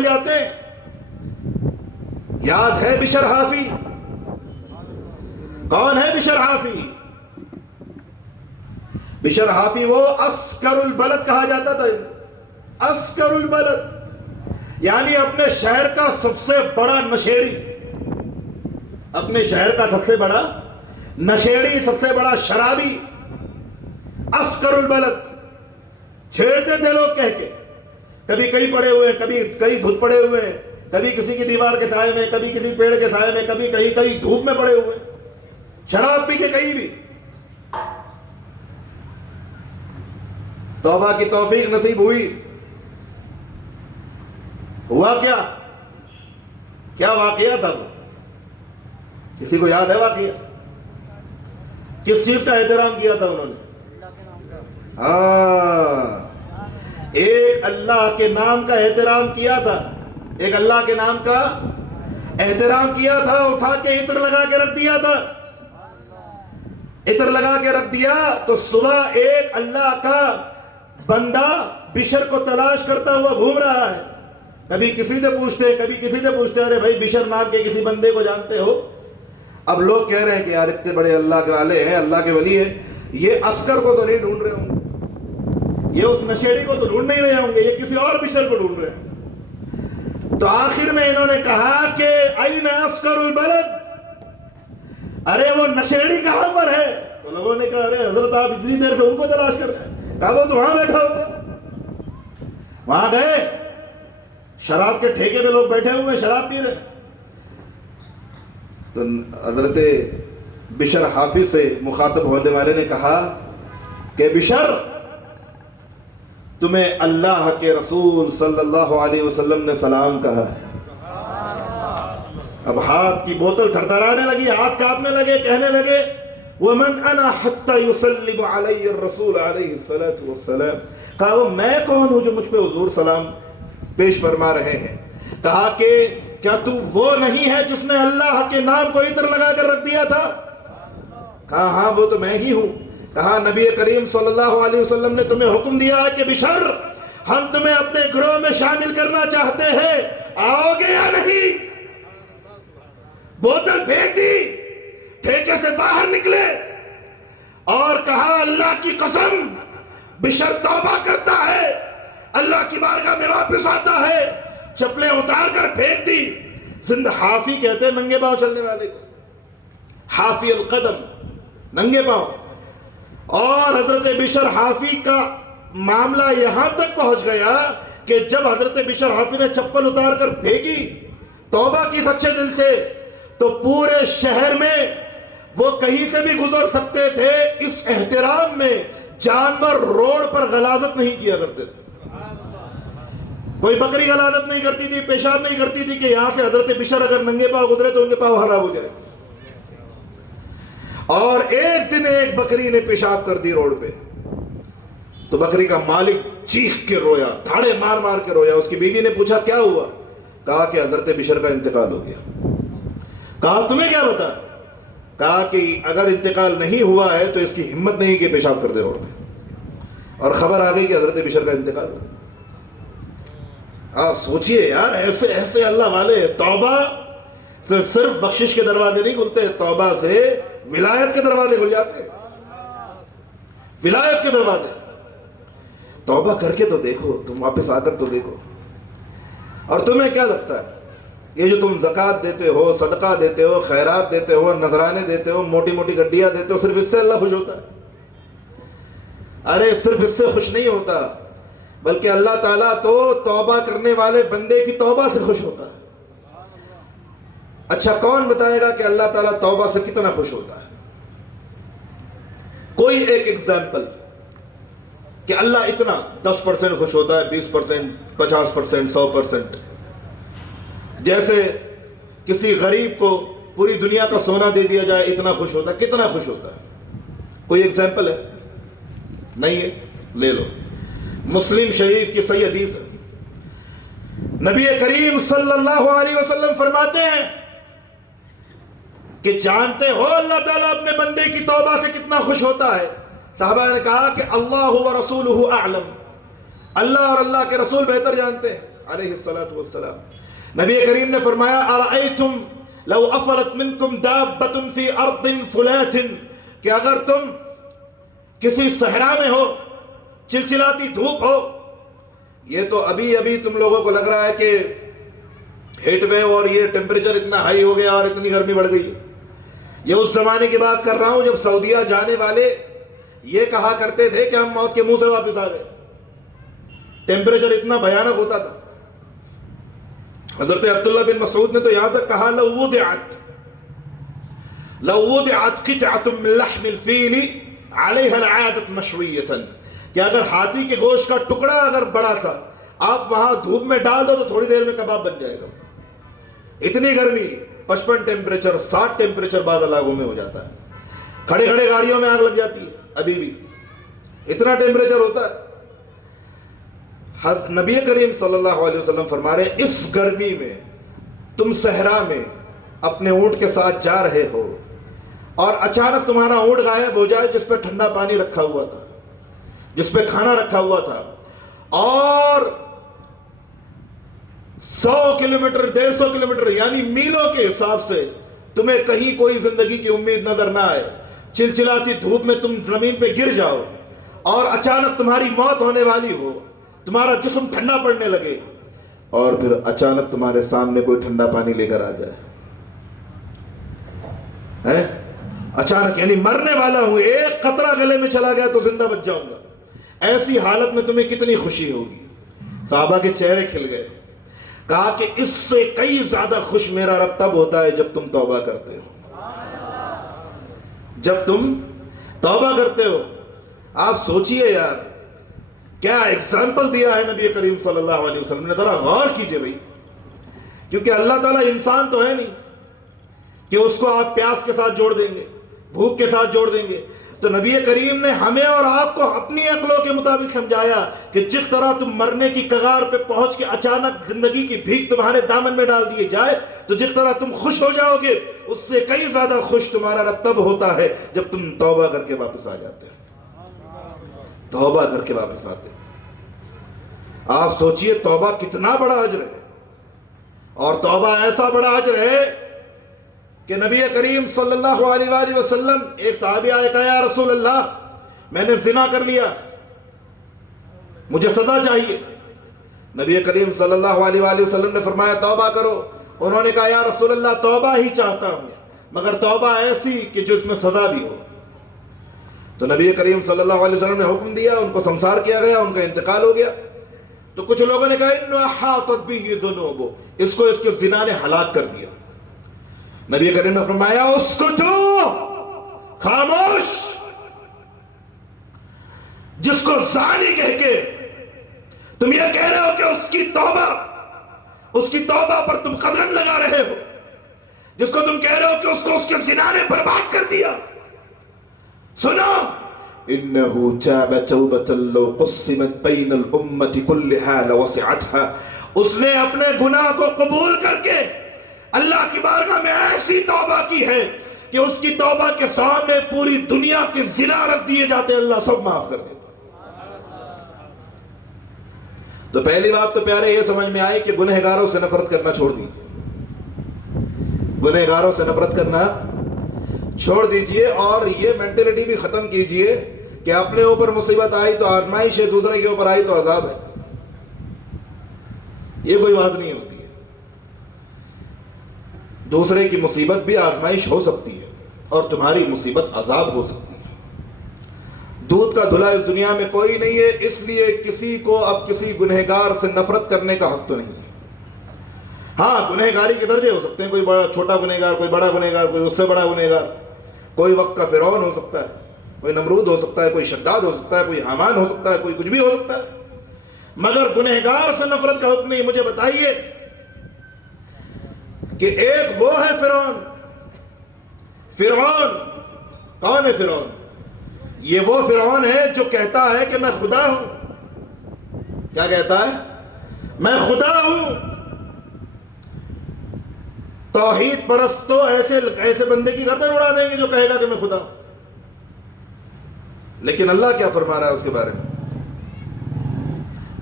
بھول جاتے ہیں. یاد ہے بشر حافی؟ کون ہے بشر حافی؟ بشر حافی وہ عسکر البلد کہا جاتا تھا. عسکر البلد یعنی اپنے شہر کا سب سے بڑا نشیڑی، اپنے شہر کا سب سے بڑا نشیڑی، سب سے بڑا شرابی. عسکر البلد چھیڑتے تھے لوگ کہہ کے. کبھی کہیں پڑے ہوئے، کبھی کہیں دھوپ پڑے ہوئے، کبھی کسی کی دیوار کے سائے میں، کبھی کسی پیڑ کے سائے میں، کبھی کہیں کہیں دھوپ میں پڑے ہوئے، شراب پی کے کہیں بھی. توبہ کی توفیق نصیب ہوئی. ہوا کیا؟ کیا واقعہ تھا وہ؟ کسی کو یاد ہے واقعہ؟ کس چیز کا احترام کیا تھا انہوں نے؟ ہاں، ایک اللہ کے نام کا احترام کیا تھا. ایک اللہ کے نام کا احترام کیا تھا. اٹھا کے عطر لگا کے رکھ دیا تھا. عطر لگا کے رکھ دیا تو صبح ایک اللہ کا بندہ بشر کو تلاش کرتا ہوا گھوم رہا ہے. کبھی کسی سے پوچھتے، کبھی کسی سے پوچھتے، ارے بھائی بشر نام کے کسی بندے کو جانتے ہو؟ اب لوگ کہہ رہے ہیں کہ یار اتنے بڑے اللہ کے والے ہیں، اللہ کے ولی ہیں، یہ عسکر کو تو نہیں ڈھونڈ رہے ہوں گے، یہ اس نشیڑی کو تو ڈھونڈ نہیں رہے ہوں گے، یہ کسی اور بشر کو ڈھونڈ رہے ہیں. تو آخر میں انہوں نے کہا کہ این عسکر البلد، ارے وہ نشیڑی کہاں پر ہے؟ تو لوگوں نے کہا ارے حضرت آپ اتنی دیر سے ان کو تلاش کر رہے ہیں. کہا وہ تو وہاں بیٹھا ہوگا. وہاں گئے، شراب کے ٹھیکے پہ لوگ بیٹھے ہوئے شراب پی رہے. تو حضرت بشر حافظ سے مخاطب ہونے والے نے کہا کہ بشر، تمہیں اللہ کے رسول صلی اللہ علیہ وسلم نے سلام کہا ہے. اب ہاتھ کی بوتل تھرتھرانے لگی، ہاتھ کانپنے لگے، کہنے لگے وَمَنْ أَنَا حَتَّى يُسَلِّمُ عَلَيَّ الرَّسُولَ عَلَيْهِ الصَّلَاةُ وَالسَّلَامُ. کہا وہ میں کون ہوں جو مجھ پہ حضور سلام پیش فرما رہے ہیں؟ کہا کہ کیا تو وہ نہیں ہے جس نے اللہ کے نام کو عطر لگا کر رکھ دیا تھا؟ کہا ہاں وہ تو میں ہی ہوں. کہا نبی کریم صلی اللہ علیہ وسلم نے تمہیں حکم دیا ہے کہ بشر، ہم تمہیں اپنے گروہ میں شامل کرنا چاہتے ہیں، آؤ گے یا نہیں؟ بوتل پھینک دی، ٹھیکے سے باہر نکلے اور کہا اللہ کی قسم، بشر توبہ کرتا ہے، اللہ کی بارگاہ میں واپس آتا ہے. چپلیں اتار کر پھینک دی. زندہ حافی کہتے ہیں ننگے پاؤں چلنے والے کو، حافی القدم، ننگے پاؤں. اور حضرت بشر حافی کا معاملہ یہاں تک پہنچ گیا کہ جب حضرت بشر حافی نے چپل اتار کر پھینکی، توبہ کی سچے دل سے، تو پورے شہر میں وہ کہیں سے بھی گزر سکتے تھے. اس احترام میں جانور روڈ پر غلاظت نہیں کیا کرتے تھے. کوئی بکری غلاظت نہیں کرتی تھی، پیشاب نہیں کرتی تھی کہ یہاں سے حضرت بشر اگر ننگے پاؤں گزرے تو ان کے پاؤں خراب ہو جائے. اور ایک دن ایک بکری نے پیشاب کر دی روڈ پہ، تو بکری کا مالک چیخ کے رویا، دھاڑے مار مار کے رویا. اس کی بیوی نے پوچھا کیا ہوا؟ کہا کہ حضرت بشر کا انتقال ہو گیا. کہا تمہیں کیا بتا؟ کہا کہ اگر انتقال نہیں ہوا ہے تو اس کی ہمت نہیں کہ پیشاب کر دے روڈ پہ، اور خبر آ گئی کہ حضرت بشر کا انتقال ہوا. آپ سوچئے یار، ایسے ایسے اللہ والے. توبہ سے صرف بخشش کے دروازے نہیں کھلتے، توبہ سے ولایت کے دروازے کھل جاتے ہیں. ولایت کے دروازے. توبہ کر کے تو دیکھو، تم واپس آ کر تو دیکھو. اور تمہیں کیا لگتا ہے یہ جو تم زکوٰۃ دیتے ہو، صدقہ دیتے ہو، خیرات دیتے ہو، نذرانے دیتے ہو، موٹی موٹی گڈیاں دیتے ہو، صرف اس سے اللہ خوش ہوتا ہے؟ ارے صرف اس سے خوش نہیں ہوتا، بلکہ اللہ تعالیٰ تو توبہ کرنے والے بندے کی توبہ سے خوش ہوتا ہے. اچھا کون بتائے گا کہ اللہ تعالیٰ توبہ سے کتنا خوش ہوتا ہے؟ کوئی ایک ایگزامپل کہ اللہ اتنا 10% خوش ہوتا ہے، 20%، 50%، 100%. جیسے کسی غریب کو پوری دنیا کا سونا دے دیا جائے اتنا خوش ہوتا ہے. کتنا خوش ہوتا ہے؟ کوئی ایگزامپل ہے؟ نہیں ہے؟ لے لو. مسلم شریف کی صحیح حدیث ہے. نبی کریم صلی اللہ علیہ وسلم فرماتے ہیں کہ جانتے ہو اللہ تعالیٰ اپنے بندے کی توبہ سے کتنا خوش ہوتا ہے؟ صحابہ نے کہا کہ اللہ و رسولہ اعلم، اللہ اور اللہ کے رسول بہتر جانتے ہیں. علیہ الصلوۃ والسلام. نبی کریم نے فرمایا ارأیتم لو افلت منکم دابۃ فی ارض فلات، کہ اگر تم کسی صحرا میں ہو، چلچلاتی دھوپ ہو، یہ تو ابھی ابھی تم لوگوں کو لگ رہا ہے کہ ہیٹ ویو اور یہ ٹیمپریچر اتنا ہائی ہو گیا اور اتنی گرمی بڑھ گئی. یہ اس زمانے کی بات کر رہا ہوں جب سعودیہ جانے والے یہ کہا کرتے تھے کہ ہم موت کے منہ سے واپس آ گئے. ٹیمپریچر اتنا بھیانک ہوتا تھا. حضرت عبداللہ بن مسعود نے تو یہاں تک کہا لو وضعت قطعۃ من لحم الفیل علیہا العادۃ مشویۃ، کہ اگر ہاتھی کے گوشت کا ٹکڑا اگر بڑا سا آپ وہاں دھوپ میں ڈال دو تو تھوڑی دیر میں کباب بن جائے گا. اتنی گرمی، 55 ٹیمپریچر 60 ٹیمپریچر بعض علاقوں میں ہو جاتا ہے. کھڑے کھڑے گاڑیوں میں آگ لگ جاتی ہے. ابھی بھی اتنا ٹیمپریچر ہوتا ہے. نبی کریم صلی اللہ علیہ وسلم فرما رہے اس گرمی میں تم صحرا میں اپنے اونٹ کے ساتھ جا رہے ہو اور اچانک تمہارا اونٹ غائب ہو جائے جس پہ ٹھنڈا پانی رکھا ہوا تھا، جس پہ کھانا رکھا ہوا تھا، اور 100 کلومیٹر 150 کلومیٹر یعنی میلوں کے حساب سے تمہیں کہیں کوئی زندگی کی امید نظر نہ آئے، چلچلاتی دھوپ میں تم زمین پہ گر جاؤ اور اچانک تمہاری موت ہونے والی ہو، تمہارا جسم ٹھنڈا پڑنے لگے اور پھر اچانک تمہارے سامنے کوئی ٹھنڈا پانی لے کر آ جائے. اچانک یعنی مرنے والا ہوں، ایک قطرہ گلے میں چلا گیا تو زندہ بچ جاؤں گا. ایسی حالت میں تمہیں کتنی خوشی ہوگی. صحابہ کے چہرے کھل گئے. کہا کہ اس سے کئی زیادہ خوش میرا رب تب ہوتا ہے جب تم توبہ کرتے ہو. جب تم توبہ کرتے ہو. آپ سوچئے یار کیا ایگزامپل دیا ہے نبی کریم صلی اللہ علیہ وسلم نے. ذرا غور کیجئے بھائی، کیونکہ اللہ تعالیٰ انسان تو ہے نہیں کہ اس کو آپ پیاس کے ساتھ جوڑ دیں گے، بھوک کے ساتھ جوڑ دیں گے. تو نبی کریم نے ہمیں اور آپ کو اپنی عقلوں کے مطابق سمجھایا کہ جس طرح تم مرنے کی کگار پہ پہنچ کے اچانک زندگی کی بھیک تمہارے دامن میں ڈال دیے جائے تو جس طرح تم خوش ہو جاؤ گے، اس سے کئی زیادہ خوش تمہارا رب تب ہوتا ہے جب تم توبہ کر کے واپس آ جاتے ہیں. توبہ کر کے واپس آتے ہیں. آپ سوچئے توبہ کتنا بڑا اجر ہے، اور توبہ ایسا بڑا اجر ہے کہ نبی کریم صلی اللہ علیہ وآلہ وسلم، ایک صحابی آئے کہا یا رسول اللہ میں نے زنا کر لیا، مجھے سزا چاہیے. نبی کریم صلی اللہ علیہ وآلہ وسلم نے فرمایا توبہ کرو. انہوں نے کہا یا رسول اللہ توبہ ہی چاہتا ہوں مگر توبہ ایسی کہ جو اس میں سزا بھی ہو. تو نبی کریم صلی اللہ علیہ وسلم نے حکم دیا، ان کو سنسار کیا گیا، ان کا انتقال ہو گیا. تو کچھ لوگوں نے کہا انَّ احاطت بِهِ ذُنُوبُ، اس کو اس کے زنا نے ہلاک کر دیا. نبی کریم نے فرمایا اسکتو، خاموش. جس کو زانی کہہ کے تم یہ کہہ رہے ہو کہ اس کی توبہ پر تم قدم لگا رہے ہو، جس کو تم کہہ رہے ہو کہ اس کو اس کے زنا نے برباد کر دیا، سنو انہو تاب توبۃ لو قسمت بین الامت کلہا لوسعتها. اس نے اپنے گناہ کو قبول کر کے اللہ کی بارگاہ میں ایسی توبہ کی ہے کہ اس کی توبہ کے سامنے پوری دنیا کے زنا رکھ دیے جاتے، اللہ سب معاف کر دیتا. تو پہلی بات تو پیارے یہ سمجھ میں آئی کہ گنہگاروں سے نفرت کرنا چھوڑ دیجئے. گنہگاروں سے نفرت کرنا چھوڑ دیجئے، اور یہ مینٹلٹی بھی ختم کیجئے کہ اپنے اوپر مصیبت آئی تو آزمائش ہے، دوسرے کے اوپر آئی تو عذاب ہے. یہ کوئی بات نہیں ہوتی ہے. دوسرے کی مصیبت بھی آزمائش ہو سکتی ہے اور تمہاری مصیبت عذاب ہو سکتی ہے. دودھ کا دھلا اس دنیا میں کوئی نہیں ہے، اس لیے کسی کو اب کسی گنہگار سے نفرت کرنے کا حق تو نہیں ہے. ہاں گنہگاری کے درجے ہو سکتے ہیں، کوئی بڑا چھوٹا گنہگار، کوئی بڑا گنہگار، کوئی اس سے بڑا گنہگار، کوئی وقت کا فرعون ہو سکتا ہے، کوئی نمرود ہو سکتا ہے، کوئی شداد ہو سکتا ہے، کوئی حامان ہو سکتا ہے، کوئی کچھ بھی ہو سکتا ہے، مگر گنہگار سے نفرت کا حکم نہیں. مجھے بتائیے کہ ایک وہ ہے فرعون. فرعون کون ہے؟ فرعون یہ وہ فرعون ہے جو کہتا ہے کہ میں خدا ہوں. کیا کہتا ہے؟ میں خدا ہوں. توحید پرست تو ایسے بندے کی گردن اڑا دیں گے جو کہے گا کہ میں خدا ہوں. لیکن اللہ کیا فرما رہا ہے اس کے بارے میں؟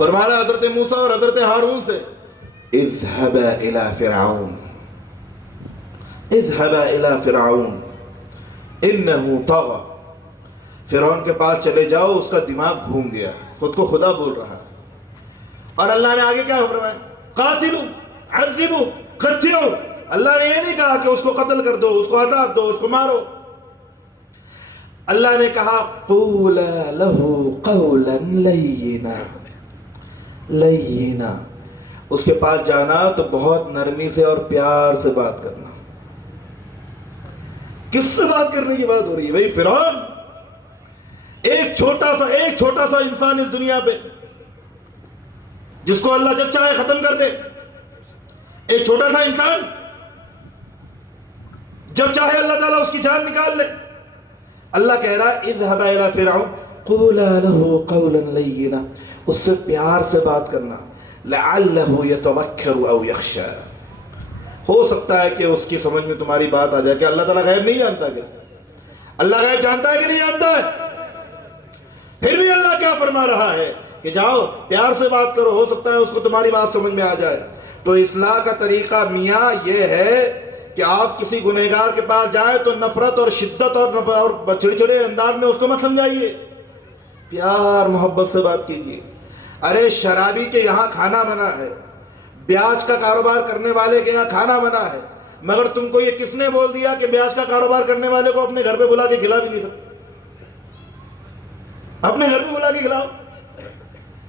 فرما رہا حضرت موسیٰ اور حضرت ہارون سے اذهبا الى فرعون اذهبا الى فرعون انه طغى، فرعون کے پاس چلے جاؤ، اس کا دماغ گھوم گیا، خود کو خدا بول رہا۔ اور اللہ نے آگے کیا فرمایا؟ قاتلوا عذبوا قتلوا، اللہ نے یہ نہیں کہا کہ اس کو قتل کر دو، اس کو عذاب دو، اس کو مارو، اللہ نے کہا قولا له قولا لینا لینا، اس کے پاس جانا تو بہت نرمی سے اور پیار سے بات کرنا۔ کس سے بات کرنے کی بات ہو رہی ہے بھائی؟ فرعون ایک چھوٹا سا انسان اس دنیا پہ، جس کو اللہ جب چاہے ختم کر دے، ایک چھوٹا سا انسان جب چاہے اللہ تعالیٰ اس کی جان نکال لے۔ اللہ کہہ رہا ہے اذهب الى فرعون قولا له قولا لینا، اس سے پیار سے بات کرنا، لعلہ یتذکر او یخشی، ہو سکتا ہے کہ اس کی سمجھ میں تمہاری بات آ جائے۔ کہ اللہ تعالیٰ غیب نہیں جانتا؟ کہ اللہ غیب جانتا ہے کہ نہیں جانتا ہے؟ پھر بھی اللہ کیا فرما رہا ہے کہ جاؤ پیار سے بات کرو، ہو سکتا ہے اس کو تمہاری بات سمجھ میں آ جائے۔ تو اصلاح کا طریقہ میاں یہ ہے کہ آپ کسی گنہگار کے پاس جائیں تو نفرت اور شدت اور چڑچڑے انداز میں اس کو مت سمجھائیے، پیار محبت سے بات کیجیے۔ ارے شرابی کے یہاں کھانا بنا ہے، بیاج کا کاروبار کرنے والے کے یہاں کھانا بنا ہے، مگر تم کو یہ کس نے بول دیا کہ بیاج کا کاروبار کرنے والے کو اپنے گھر پہ بلا کے کھلا بھی نہیں سکتے؟ اپنے گھر پہ بلا کے کھلاؤ،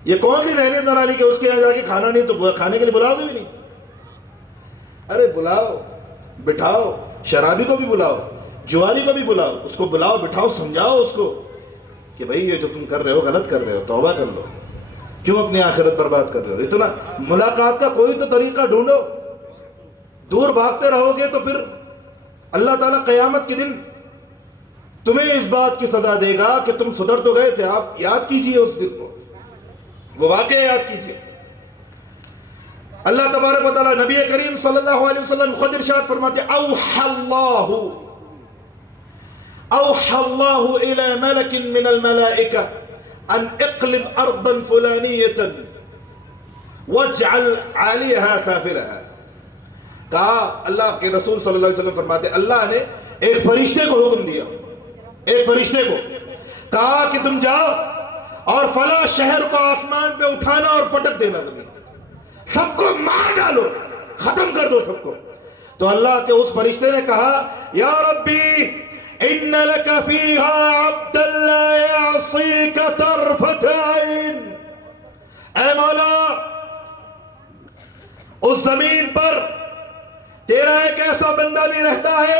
یہ کون سی ذہنیت بنا لی کہ اس کے یہاں جا کے کھانا نہیں تو کھانے کے لیے بلاؤ گے بھی نہیں؟ ارے بلاؤ، بٹھاؤ، شرابی کو بھی بلاؤ، جواری کو بھی بلاؤ، اس کو بلاؤ، بٹھاؤ، سمجھاؤ اس کو کہ بھئی یہ جو تم کر رہے ہو غلط کر رہے ہو، توبہ کر لو، کیوں اپنی آخرت برباد کر رہے ہو؟ اتنا ملاقات کا کوئی تو طریقہ ڈھونڈو۔ دور بھاگتے رہو گے تو پھر اللہ تعالیٰ قیامت کے دن تمہیں اس بات کی سزا دے گا کہ تم سدھر تو گئے تھے۔ آپ یاد کیجئے اس دن کو، وہ واقعہ یاد کیجئے۔ اللہ تبارک و تعالیٰ نبی کریم صلی اللہ علیہ وسلم خود ارشاد فرماتے اوحى الله الى ملك من الملائكة ان اقلب ارضا فلانية واجعل عليها سافلها۔ کہا اللہ کے رسول صلی اللہ علیہ وسلم فرماتے اللہ نے ایک فرشتے کو حکم دیا، ایک فرشتے کو کہا کہ تم جاؤ اور فلاں شہر کو آسمان پہ اٹھانا اور پٹک دینا، زمین سب کو مار ڈالو، ختم کر دو سب کو۔ تو اللہ کے اس فرشتے نے کہا یا ربی ان لک فیہا عبدا لا یعصیک طرفت عین، اے مولا اس زمین پر تیرا ایک ایسا بندہ بھی رہتا ہے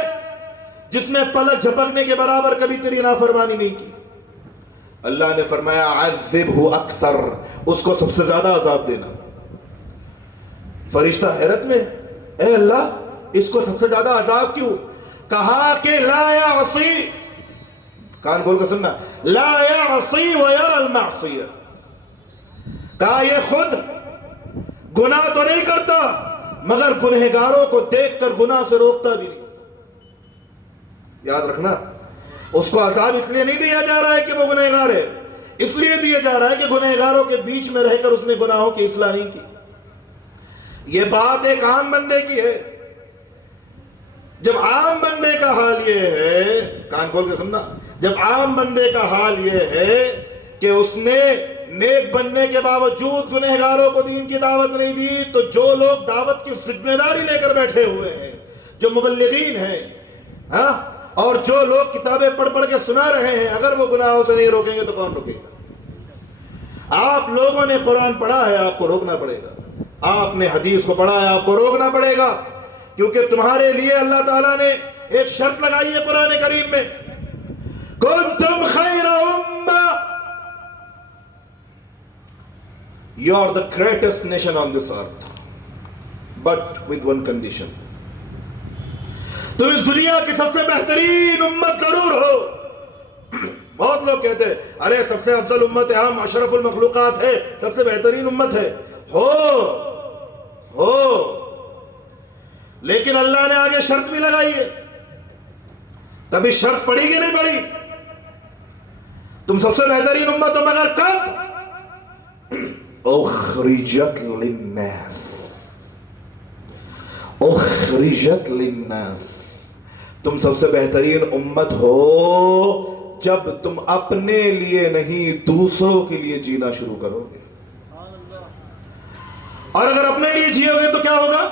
جس نے پلک جھپکنے کے برابر کبھی تیری نافرمانی نہیں کی۔ اللہ نے فرمایا عذبہ اکثر، اس کو سب سے زیادہ عذاب دینا۔ فرشتہ حیرت میں، اے اللہ اس کو سب سے زیادہ عذاب کیوں؟ کہا کہ لا یعصی، کان کھول کے سننا، لا یعصی ویرى المعصیہ، کہا یہ خود گناہ تو نہیں کرتا مگر گنہگاروں کو دیکھ کر گناہ سے روکتا بھی نہیں۔ یاد رکھنا، اس کو عذاب اس لیے نہیں دیا جا رہا ہے کہ وہ گنہگار ہے، اس لیے دیا جا رہا ہے کہ گنہگاروں کے بیچ میں رہ کر اس نے گناہوں کی اصلاح نہیں کی۔ یہ بات ایک عام بندے کی ہے۔ جب عام بندے کا حال یہ ہے، کان کھول کے سننا، جب عام بندے کا حال یہ ہے کہ اس نے نیک بننے کے باوجود گنہگاروں کو دین کی دعوت نہیں دی، تو جو لوگ دعوت کی ذمہ داری لے کر بیٹھے ہوئے ہیں، جو مبلغین ہیں اور جو لوگ کتابیں پڑھ پڑھ کے سنا رہے ہیں، اگر وہ گناہوں سے نہیں روکیں گے تو کون روکے گا؟ آپ لوگوں نے قرآن پڑھا ہے، آپ کو روکنا پڑے گا۔ آپ نے حدیث کو پڑھا ہے، آپ کو روکنا پڑے گا، کیونکہ تمہارے لیے اللہ تعالیٰ نے ایک شرط لگائی ہے قرآن کریم میں، کنتم خیر امہ، you are the greatest nation on this earth, but with one condition، تم اس دنیا کی سب سے بہترین امت ضرور ہو۔ بہت لوگ کہتے ہیں ارے سب سے افضل امت ہے، ہم اشرف المخلوقات ہے، سب سے بہترین امت ہے، ہو لیکن اللہ نے آگے شرط بھی لگائی ہے۔ کبھی شرط پڑی کہ نہیں پڑی؟ تم سب سے بہترین امت ہو مگر کب؟ اخرجت للناس، اخرجت للناس، تم سب سے بہترین امت ہو جب تم اپنے لیے نہیں دوسروں کے لیے جینا شروع کرو گے. اور اگر اپنے لیے جیو گے تو کیا ہوگا؟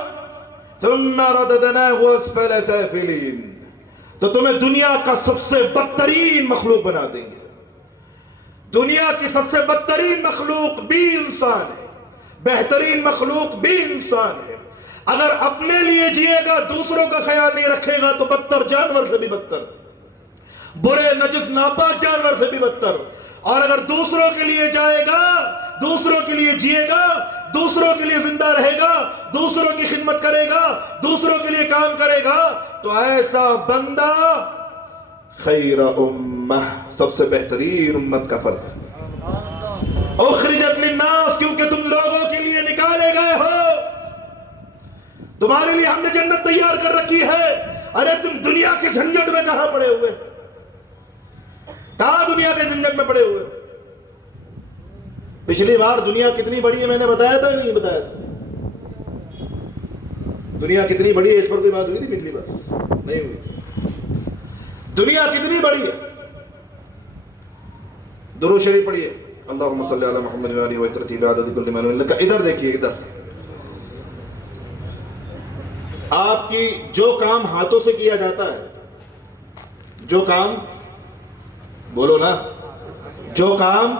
ثم رددناه اسفل سافلین، تو تمہیں دنیا کا سب سے بدترین مخلوق بنا دیں گے. دنیا کی سب سے بدترین مخلوق بھی انسان ہے، بہترین مخلوق بھی انسان ہے. اگر اپنے لیے جیے گا، دوسروں کا خیال نہیں رکھے گا تو بدتر جانور سے بھی بدتر، برے نجس ناپاک جانور سے بھی بدتر. اور اگر دوسروں کے لیے جائے گا، دوسروں کے لیے جیے گا، دوسروں کے لیے زندہ رہے گا، دوسروں کی خدمت کرے گا، دوسروں کے لیے کام کرے گا، تو ایسا بندہ خیر امہ، سب سے بہترین امت کا فرد ہے. اخرجت للناس، کیونکہ تم لوگوں کے لیے نکالے گئے ہو، تمہارے لیے ہم نے جنت تیار کر رکھی ہے. ارے تم دنیا کے جھنجٹ میں کہاں پڑے ہوئے؟ کہاں دنیا کے جھنجٹ میں پڑے ہوئے؟ پچھلی بار دنیا کتنی بڑی ہے میں نے بتایا تھا نہیں بتایا تھا؟ دنیا کتنی بڑی ہے اس پر کوئی بات ہوئی تھی پچھلی بار؟ نہیں ہوئی تھی. دنیا کتنی بڑی ہے؟ درود شریف پڑھیے، اللہم صلی علی محمد و آلہ و ترتیب عدد کل ما لک. ادھر دیکھیے، ادھر آپ کی جو کام ہاتھوں سے کیا جاتا ہے، جو کام، بولو نا، جو کام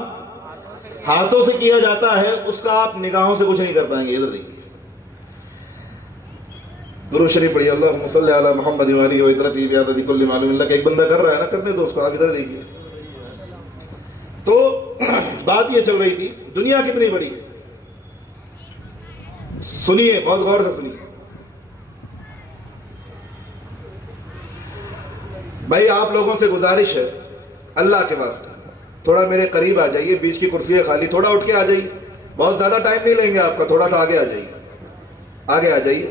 ہاتھوں سے کیا جاتا ہے اس کا آپ نگاہوں سے کچھ نہیں کر پائیں گے. ادھر دیکھیے، درود شریف پڑھیے، اللہم صلی علی محمد و آلہ و ترتیب عدد کل ما لک. ایک بندہ کر رہا ہے نا، کرنے دو اس کو. آپ ادھر دیکھیے. تو بات یہ چل رہی تھی دنیا کتنی بڑی ہے. سنیے، بہت غور سے سنیے بھائی. آپ لوگوں سے گزارش ہے اللہ کے واسطے، تھوڑا میرے قریب آ جائیے. بیچ کی کرسی ہے خالی، تھوڑا اٹھ کے آ جائیے. بہت زیادہ ٹائم نہیں لیں گے آپ کا، تھوڑا سا آگے آ جائیے، آگے آ جائیے.